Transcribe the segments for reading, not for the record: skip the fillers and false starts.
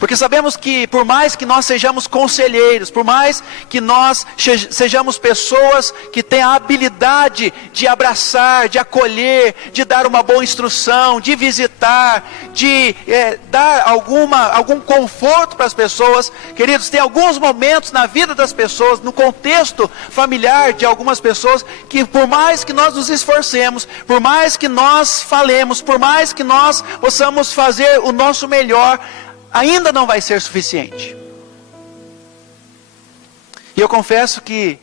Porque sabemos que por mais que nós sejamos conselheiros, por mais que nós sejamos pessoas que têm a habilidade de abraçar, de acolher, de dar uma boa instrução, de visitar, de dar algum conforto para as pessoas, queridos, tem alguns momentos na vida das pessoas, no contexto familiar de algumas pessoas, que por mais que nós nos esforcemos, por mais que nós falemos, por mais que nós possamos fazer o nosso melhor, ainda não vai ser suficiente. E eu confesso que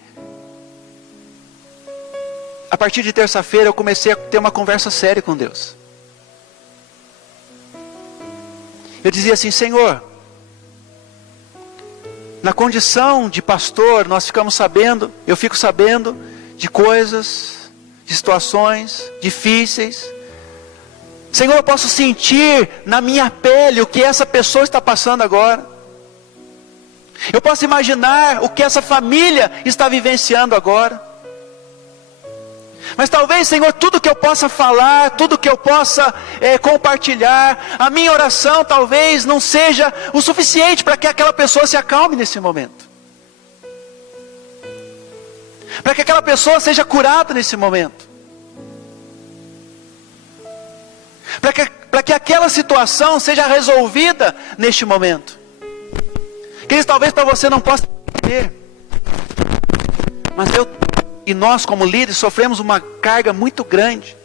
a partir de terça-feira eu comecei a ter uma conversa séria com Deus. Eu dizia assim: Senhor, na condição de pastor, eu fico sabendo de coisas, de situações difíceis. Senhor, eu posso sentir na minha pele o que essa pessoa está passando agora. Eu posso imaginar o que essa família está vivenciando agora. Mas talvez, Senhor, tudo que eu possa falar, tudo que eu possa compartilhar, a minha oração talvez não seja o suficiente para que aquela pessoa se acalme nesse momento. Para que aquela pessoa seja curada nesse momento. Para que aquela situação seja resolvida neste momento. Queridos, talvez para você não possa entender, mas eu e nós como líderes sofremos uma carga muito grande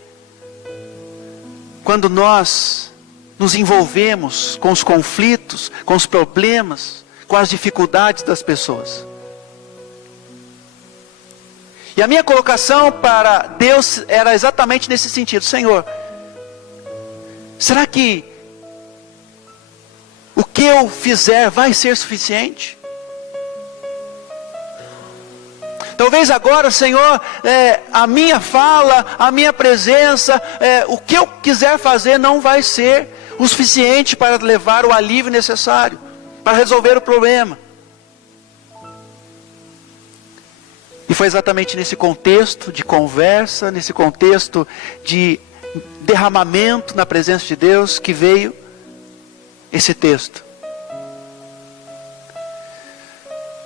quando nós nos envolvemos com os conflitos, com os problemas, com as dificuldades das pessoas. E a minha colocação para Deus era exatamente nesse sentido: Senhor, será que o que eu fizer vai ser suficiente? Talvez agora, Senhor, a minha fala, a minha presença, o que eu quiser fazer não vai ser o suficiente para levar o alívio necessário, para resolver o problema. E foi exatamente nesse contexto de conversa, nesse contexto de derramamento na presença de Deus, que veio esse texto.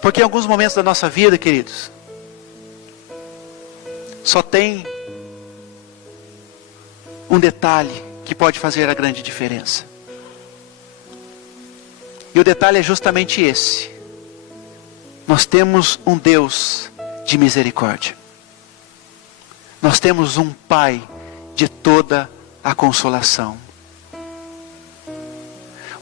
Porque em alguns momentos da nossa vida, queridos, só tem um detalhe que pode fazer a grande diferença. E o detalhe é justamente esse: nós temos um Deus de misericórdia. Nós temos um Pai de toda a consolação.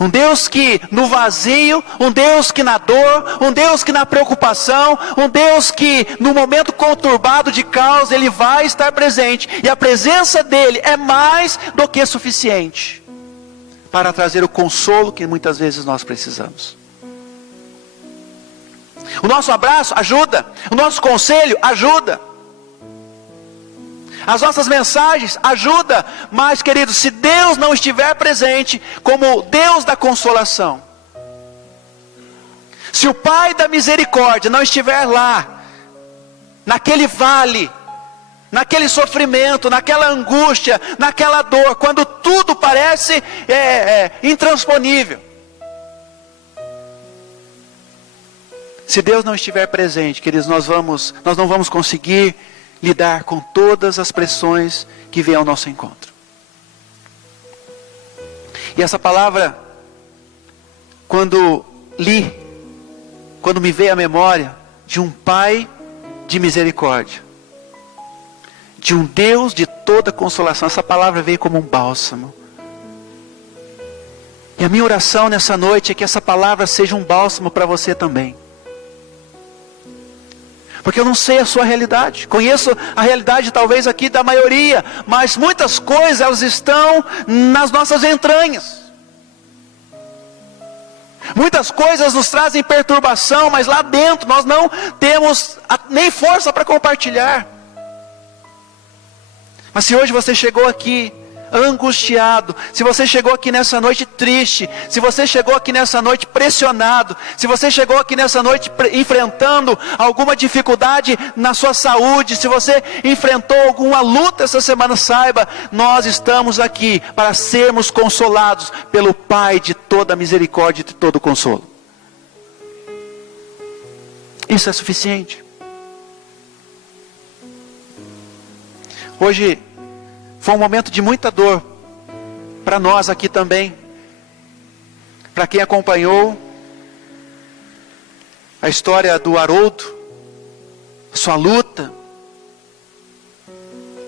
Um Deus que no vazio, um Deus que na dor, um Deus que na preocupação, um Deus que no momento conturbado de caos, Ele vai estar presente. E a presença dEle é mais do que suficiente para trazer o consolo que muitas vezes nós precisamos. O nosso abraço ajuda, o nosso conselho ajuda. As nossas mensagens ajudam, mas, queridos, se Deus não estiver presente como Deus da consolação, se o Pai da misericórdia não estiver lá, naquele vale, naquele sofrimento, naquela angústia, naquela dor, quando tudo parece intransponível, se Deus não estiver presente, queridos, nós não vamos conseguir lidar com todas as pressões que vêm ao nosso encontro. E essa palavra, quando me veio à memória de um Pai de misericórdia, de um Deus de toda consolação, essa palavra veio como um bálsamo. E a minha oração nessa noite é que essa palavra seja um bálsamo para você também. Porque eu não sei a sua realidade, conheço a realidade talvez aqui da maioria, mas muitas coisas elas estão nas nossas entranhas. Muitas coisas nos trazem perturbação, mas lá dentro nós não temos nem força para compartilhar. Mas se hoje você chegou aqui, angustiado, se você chegou aqui nessa noite triste, se você chegou aqui nessa noite pressionado, se você chegou aqui nessa noite enfrentando alguma dificuldade na sua saúde, se você enfrentou alguma luta essa semana, saiba, nós estamos aqui para sermos consolados pelo Pai de toda misericórdia e de todo consolo. Isso é suficiente. Hoje foi um momento de muita dor para nós aqui também, para quem acompanhou a história do Haroldo, sua luta,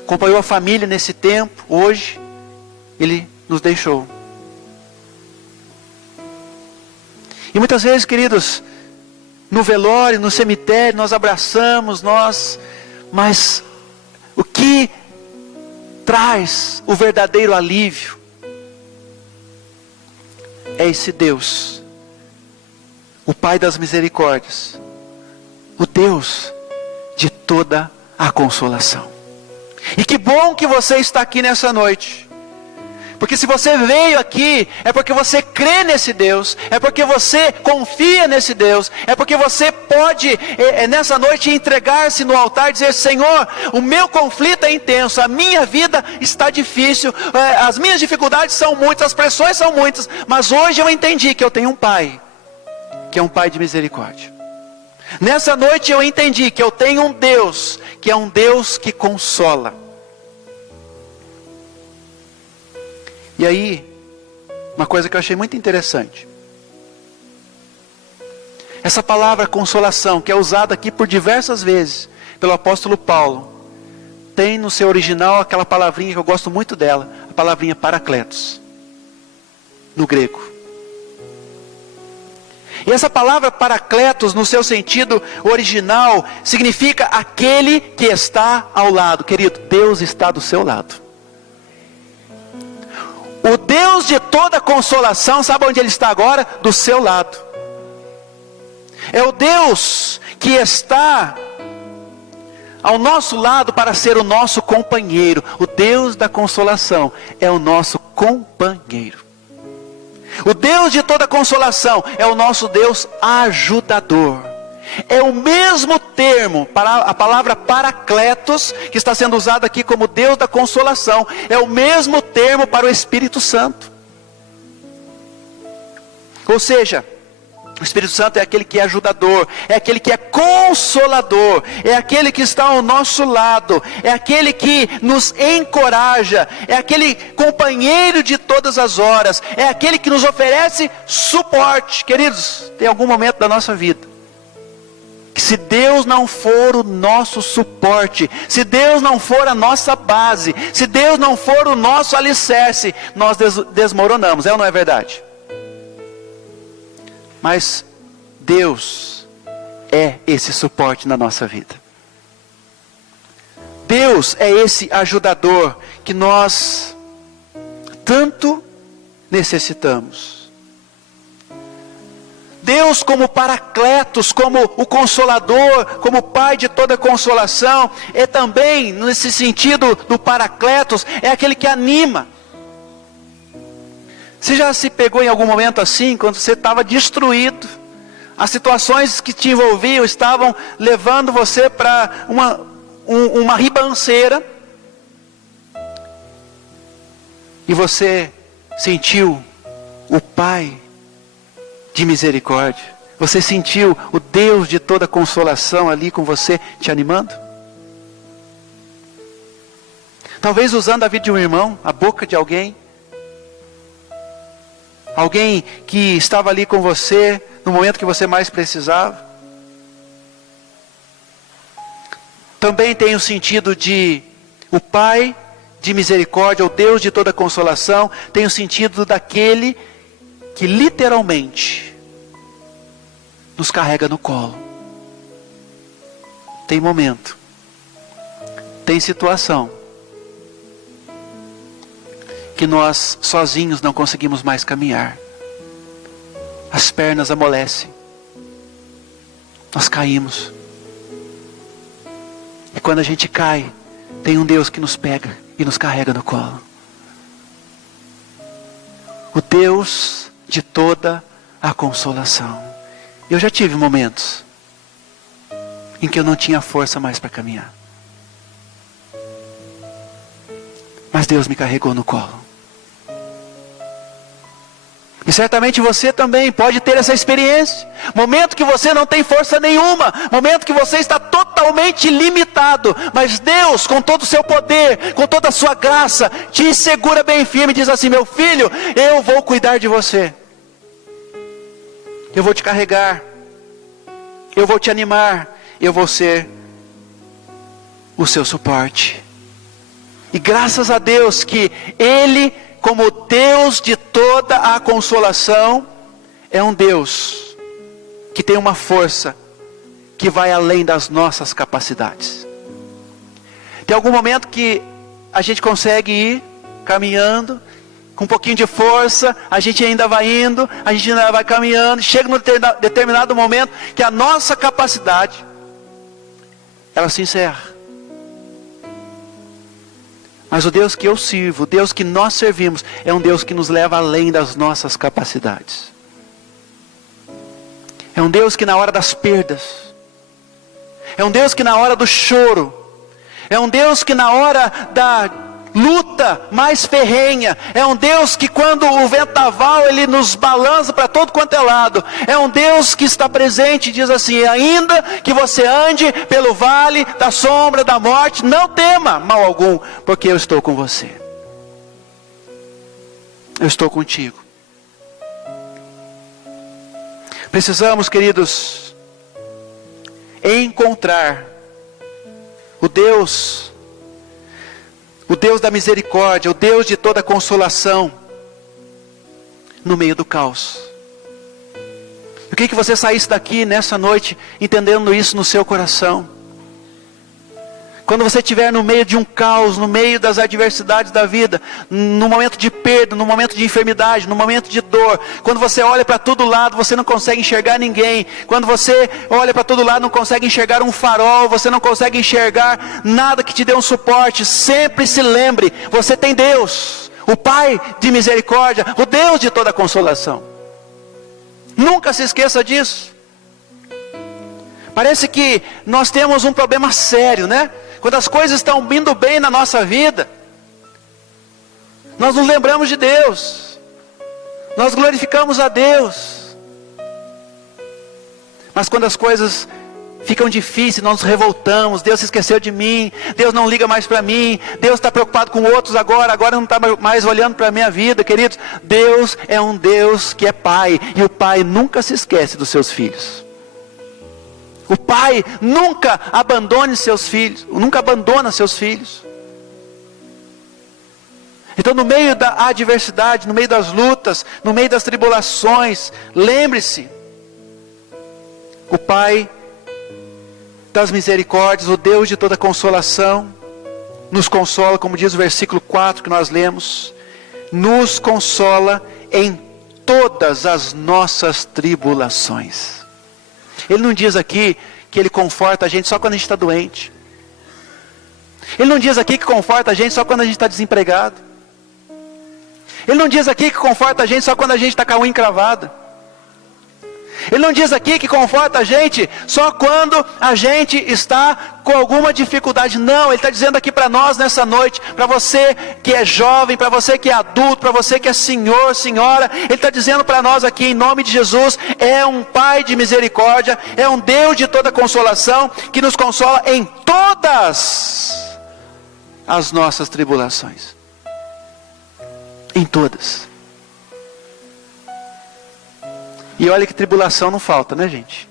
acompanhou a família nesse tempo. Hoje ele nos deixou. E muitas vezes, queridos, no velório, no cemitério, nós abraçamos, mas o que traz o verdadeiro alívio é esse Deus, o Pai das misericórdias, o Deus de toda a consolação. E que bom que você está aqui nessa noite, porque se você veio aqui, é porque você crê nesse Deus, é porque você confia nesse Deus, é porque você pode nessa noite entregar-se no altar e dizer: Senhor, o meu conflito é intenso, a minha vida está difícil, as minhas dificuldades são muitas, as pressões são muitas, mas hoje eu entendi que eu tenho um Pai, que é um Pai de misericórdia. Nessa noite eu entendi que eu tenho um Deus, que é um Deus que consola. E aí, uma coisa que eu achei muito interessante. Essa palavra consolação, que é usada aqui por diversas vezes pelo apóstolo Paulo, tem no seu original aquela palavrinha que eu gosto muito dela, a palavrinha parakletos, no grego. E essa palavra parakletos, no seu sentido original, significa aquele que está ao lado. Querido, Deus está do seu lado. O Deus de toda consolação, sabe onde Ele está agora? Do seu lado. É o Deus que está ao nosso lado para ser o nosso companheiro. O Deus da consolação é o nosso companheiro. O Deus de toda consolação é o nosso Deus ajudador. É o mesmo termo para a palavra parakletos, que está sendo usado aqui como Deus da consolação. É o mesmo termo para o Espírito Santo. Ou seja, o Espírito Santo é aquele que é ajudador, é aquele que é consolador, é aquele que está ao nosso lado, é aquele que nos encoraja, é aquele companheiro de todas as horas, é aquele que nos oferece suporte. Queridos, tem algum momento da nossa vida que, se Deus não for o nosso suporte, se Deus não for a nossa base, se Deus não for o nosso alicerce, nós desmoronamos, é ou não é verdade? Mas Deus é esse suporte na nossa vida. Deus é esse ajudador que nós tanto necessitamos. Deus como parakletos, como o consolador, como o Pai de toda consolação, é também, nesse sentido do parakletos, é aquele que anima. Você já se pegou em algum momento assim, quando você estava destruído, as situações que te envolviam estavam levando você para uma ribanceira, e você sentiu o Pai de misericórdia, você sentiu o Deus de toda consolação ali com você, te animando? Talvez usando a vida de um irmão, a boca de alguém que estava ali com você, no momento que você mais precisava. Também tem o sentido de o Pai de misericórdia, o Deus de toda consolação, tem o sentido daquele que literalmente nos carrega no colo. Tem momento, tem situação que nós sozinhos não conseguimos mais caminhar. As pernas amolecem, nós caímos. E quando a gente cai, tem um Deus que nos pega e nos carrega no colo. o Deus de toda a consolação. Eu já tive momentos em que eu não tinha força mais para caminhar. Mas Deus me carregou no colo. E certamente você também pode ter essa experiência. Momento que você não tem força nenhuma. Momento que você está totalmente limitado. Mas Deus, com todo o seu poder, com toda a sua graça, te segura bem firme e diz assim: meu filho, eu vou cuidar de você. Eu vou te carregar. Eu vou te animar. Eu vou ser o seu suporte. E graças a Deus que Ele, como Deus de toda a consolação, é um Deus que tem uma força que vai além das nossas capacidades. Tem algum momento que a gente consegue ir caminhando, com um pouquinho de força, a gente ainda vai indo, a gente ainda vai caminhando, chega num determinado momento que a nossa capacidade, ela se encerra. Mas o Deus que eu sirvo, o Deus que nós servimos, é um Deus que nos leva além das nossas capacidades. É um Deus que na hora das perdas, é um Deus que na hora do choro, é um Deus que na hora da luta mais ferrenha, é um Deus que quando o vendaval ele nos balança para todo quanto é lado, é um Deus que está presente e diz assim: ainda que você ande pelo vale da sombra da morte, não tema mal algum, porque eu estou com você. Eu estou contigo. Precisamos, queridos, encontrar o Deus da misericórdia, o Deus de toda consolação, no meio do caos. Eu queria que você saísse daqui nessa noite, entendendo isso no seu coração. Quando você estiver no meio de um caos, no meio das adversidades da vida, no momento de perda, no momento de enfermidade, no momento de dor, quando você olha para todo lado, você não consegue enxergar ninguém, quando você olha para todo lado, não consegue enxergar um farol, você não consegue enxergar nada que te dê um suporte, sempre se lembre, você tem Deus, o Pai de misericórdia, o Deus de toda consolação. Nunca se esqueça disso. Parece que nós temos um problema sério, né? Quando as coisas estão indo bem na nossa vida, nós nos lembramos de Deus, nós glorificamos a Deus. Mas quando as coisas ficam difíceis, nós nos revoltamos: Deus se esqueceu de mim, Deus não liga mais para mim, Deus está preocupado com outros agora não está mais olhando para a minha vida. Queridos, Deus é um Deus que é Pai, e o Pai nunca se esquece dos seus filhos. O Pai nunca abandona seus filhos. Então, no meio da adversidade, no meio das lutas, no meio das tribulações, lembre-se: o Pai das misericórdias, o Deus de toda consolação, nos consola, como diz o versículo 4 que nós lemos, nos consola em todas as nossas tribulações. Ele não diz aqui que Ele conforta a gente só quando a gente está doente. Ele não diz aqui que conforta a gente só quando a gente está desempregado. Ele não diz aqui que conforta a gente só quando a gente está com a unha encravada. Ele não diz aqui que conforta a gente só quando a gente está com alguma dificuldade. Não, Ele está dizendo aqui para nós nessa noite, para você que é jovem, para você que é adulto, para você que é senhor, senhora, Ele está dizendo para nós aqui em nome de Jesus: é um Pai de misericórdia, é um Deus de toda consolação, que nos consola em todas as nossas tribulações. Em todas. E olha que tribulação não falta, né, gente?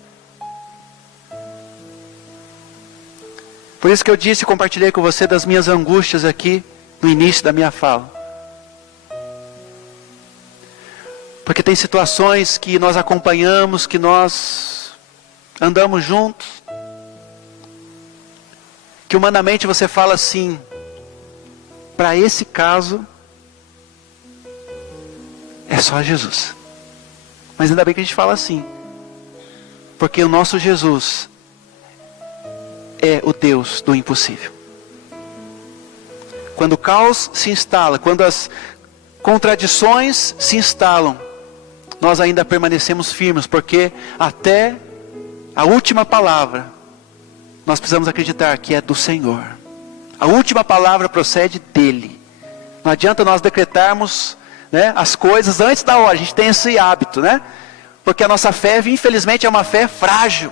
Por isso que eu disse e compartilhei com você das minhas angústias aqui no início da minha fala. Porque tem situações que nós acompanhamos, que nós andamos juntos, que humanamente você fala assim: para esse caso é só Jesus. Mas ainda bem que a gente fala assim, porque o nosso Jesus é o Deus do impossível. Quando o caos se instala, quando as contradições se instalam, nós ainda permanecemos firmes, porque até a última palavra, nós precisamos acreditar que é do Senhor. A última palavra procede dEle. Não adianta nós decretarmos, né, as coisas antes da hora. A gente tem esse hábito, né? Porque a nossa fé, infelizmente, é uma fé frágil.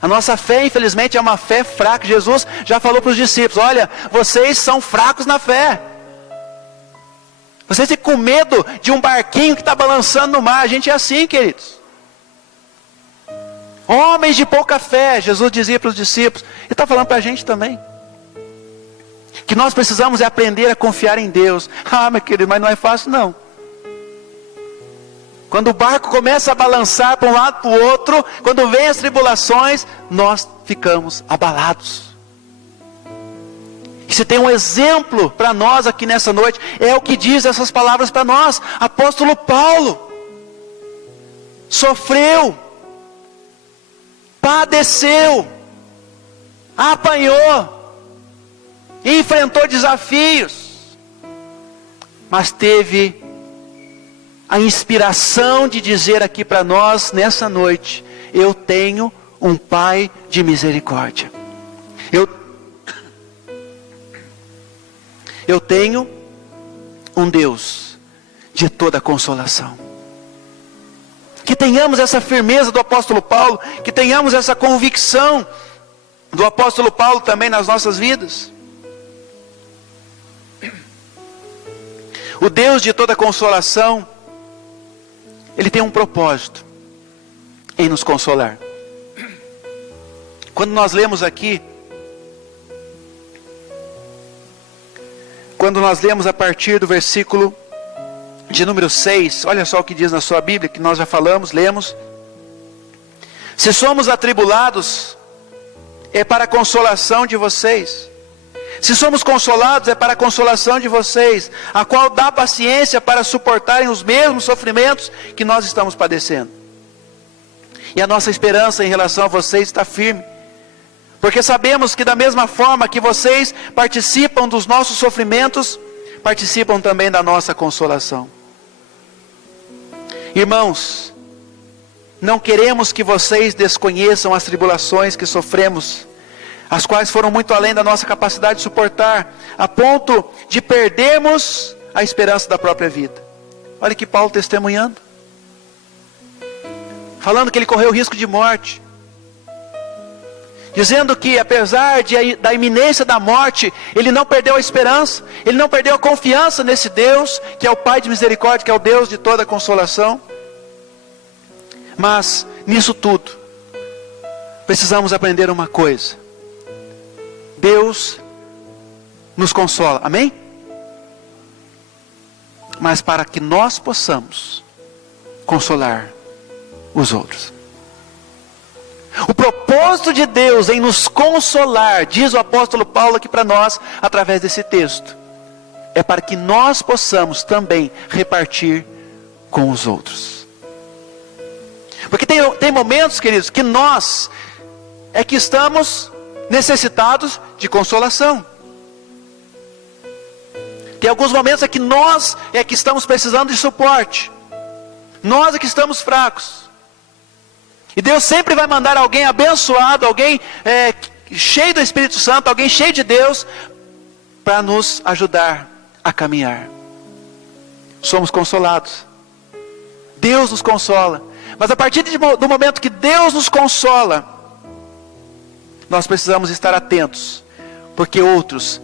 A nossa fé, infelizmente, é uma fé fraca. Jesus já falou para os discípulos: olha, vocês são fracos na fé. Vocês ficam com medo de um barquinho que está balançando no mar. A gente é assim, queridos. Homens de pouca fé, Jesus dizia para os discípulos. E está falando para a gente também. Que nós precisamos aprender a confiar em Deus. Ah, meu querido, mas não é fácil não. Quando o barco começa a balançar para um lado para o outro, quando vem as tribulações, nós ficamos abalados. E se tem um exemplo para nós aqui nessa noite, é o que diz essas palavras para nós. Apóstolo Paulo sofreu, padeceu, apanhou, enfrentou desafios, mas teve a inspiração de dizer aqui para nós nessa noite: eu tenho um Pai de misericórdia. Eu tenho um Deus de toda consolação. Que tenhamos essa firmeza do apóstolo Paulo, que tenhamos essa convicção do apóstolo Paulo também nas nossas vidas. O Deus de toda consolação, Ele tem um propósito em nos consolar. Quando nós lemos aqui, quando nós lemos a partir do versículo de número 6, olha só o que diz na sua Bíblia, que nós já falamos, lemos: se somos atribulados, é para a consolação de vocês. Se somos consolados, é para a consolação de vocês, a qual dá paciência para suportarem os mesmos sofrimentos que nós estamos padecendo. E a nossa esperança em relação a vocês está firme, porque sabemos que da mesma forma que vocês participam dos nossos sofrimentos, participam também da nossa consolação. Irmãos, não queremos que vocês desconheçam as tribulações que sofremos, as quais foram muito além da nossa capacidade de suportar, a ponto de perdermos a esperança da própria vida. Olha que Paulo testemunhando, falando que ele correu risco de morte, dizendo que apesar da iminência da morte, ele não perdeu a esperança, ele não perdeu a confiança nesse Deus, que é o Pai de misericórdia, que é o Deus de toda consolação. Mas nisso tudo, precisamos aprender uma coisa: Deus nos consola, amém? Mas para que nós possamos consolar os outros. O propósito de Deus em nos consolar, diz o apóstolo Paulo aqui para nós, através desse texto, é para que nós possamos também repartir com os outros. Porque tem momentos, queridos, que nós é que estamos necessitados de consolação. Tem alguns momentos é que nós é que estamos precisando de suporte. Nós é que estamos fracos. E Deus sempre vai mandar alguém abençoado, alguém cheio do Espírito Santo, alguém cheio de Deus, para nos ajudar a caminhar. Somos consolados. Deus nos consola. Mas a partir do momento que Deus nos consola, nós precisamos estar atentos, porque outros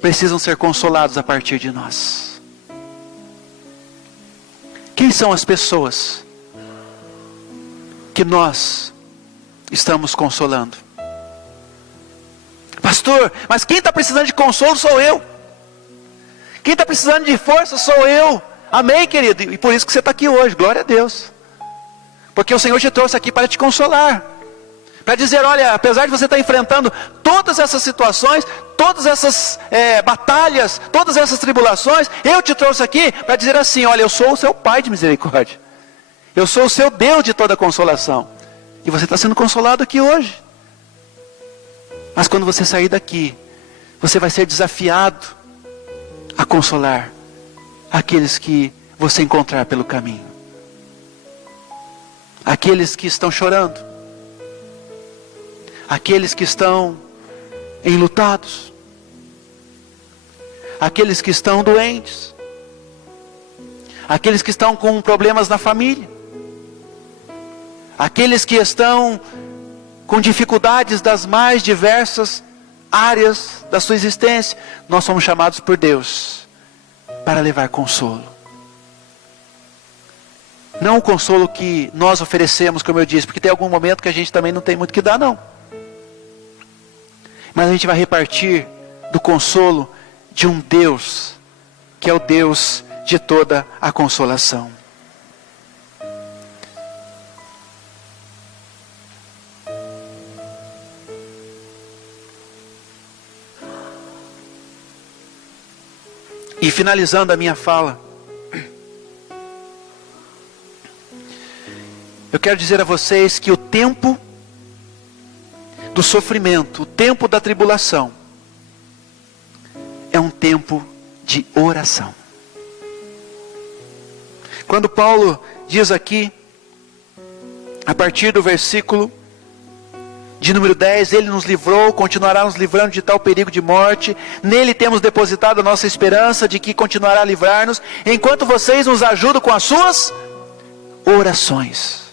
precisam ser consolados a partir de nós. Quem são as pessoas que nós estamos consolando? Pastor, mas quem está precisando de consolo sou eu. Quem está precisando de força sou eu. Amém, querido? E por isso que você está aqui hoje, glória a Deus. Porque o Senhor te trouxe aqui para te consolar. Para dizer, olha, apesar de você estar enfrentando todas essas situações, todas essas batalhas, todas essas tribulações, eu te trouxe aqui para dizer assim, olha, eu sou o seu Pai de misericórdia. Eu sou o seu Deus de toda consolação. E você está sendo consolado aqui hoje. Mas quando você sair daqui, você vai ser desafiado a consolar aqueles que você encontrar pelo caminho, aqueles que estão chorando, aqueles que estão enlutados, aqueles que estão doentes, aqueles que estão com problemas na família, aqueles que estão com dificuldades das mais diversas áreas da sua existência. Nós somos chamados por Deus para levar consolo. Não o consolo que nós oferecemos, como eu disse, porque tem algum momento que a gente também não tem muito o que dar, não. Mas a gente vai repartir do consolo de um Deus, que é o Deus de toda a consolação. E finalizando a minha fala, eu quero dizer a vocês que o tempo do sofrimento, o tempo da tribulação, é um tempo de oração. Quando Paulo diz aqui, a partir do versículo de número 10, Ele nos livrou, continuará nos livrando de tal perigo de morte, nele temos depositado a nossa esperança de que continuará a livrar-nos, enquanto vocês nos ajudam com as suas orações.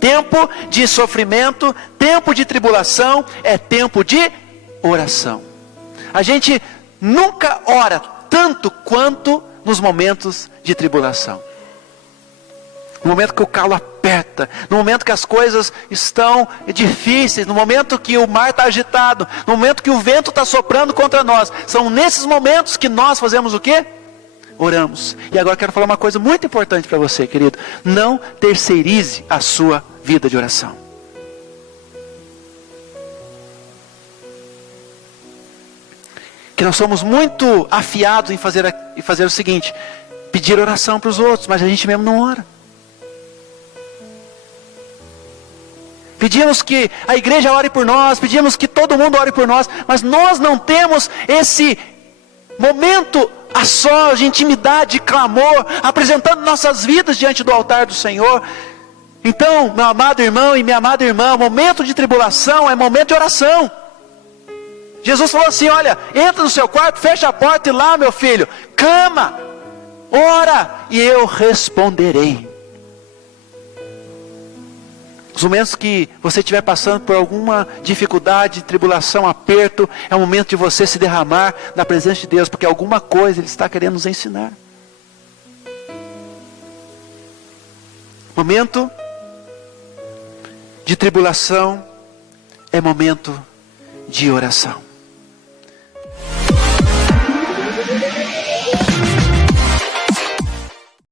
Tempo de sofrimento, tempo de tribulação, é tempo de oração. A gente nunca ora tanto quanto nos momentos de tribulação. No momento que o calo aperta, no momento que as coisas estão difíceis, no momento que o mar está agitado, no momento que o vento está soprando contra nós, são nesses momentos que nós fazemos o quê? Oramos. E agora quero falar uma coisa muito importante para você, querido. Não terceirize a sua vida de oração. Que nós somos muito afiados em fazer o seguinte: pedir oração para os outros, mas a gente mesmo não ora. Pedimos que a igreja ore por nós, pedimos que todo mundo ore por nós, mas nós não temos esse momento a sós de intimidade, de clamor, apresentando nossas vidas diante do altar do Senhor. Então, meu amado irmão e minha amada irmã, momento de tribulação é momento de oração. Jesus falou assim: olha, entra no seu quarto, fecha a porta e lá, meu filho, clama, ora e eu responderei. Os momentos que você estiver passando por alguma dificuldade, tribulação, aperto, é o momento de você se derramar na presença de Deus, porque alguma coisa Ele está querendo nos ensinar. Momento de tribulação é momento de oração.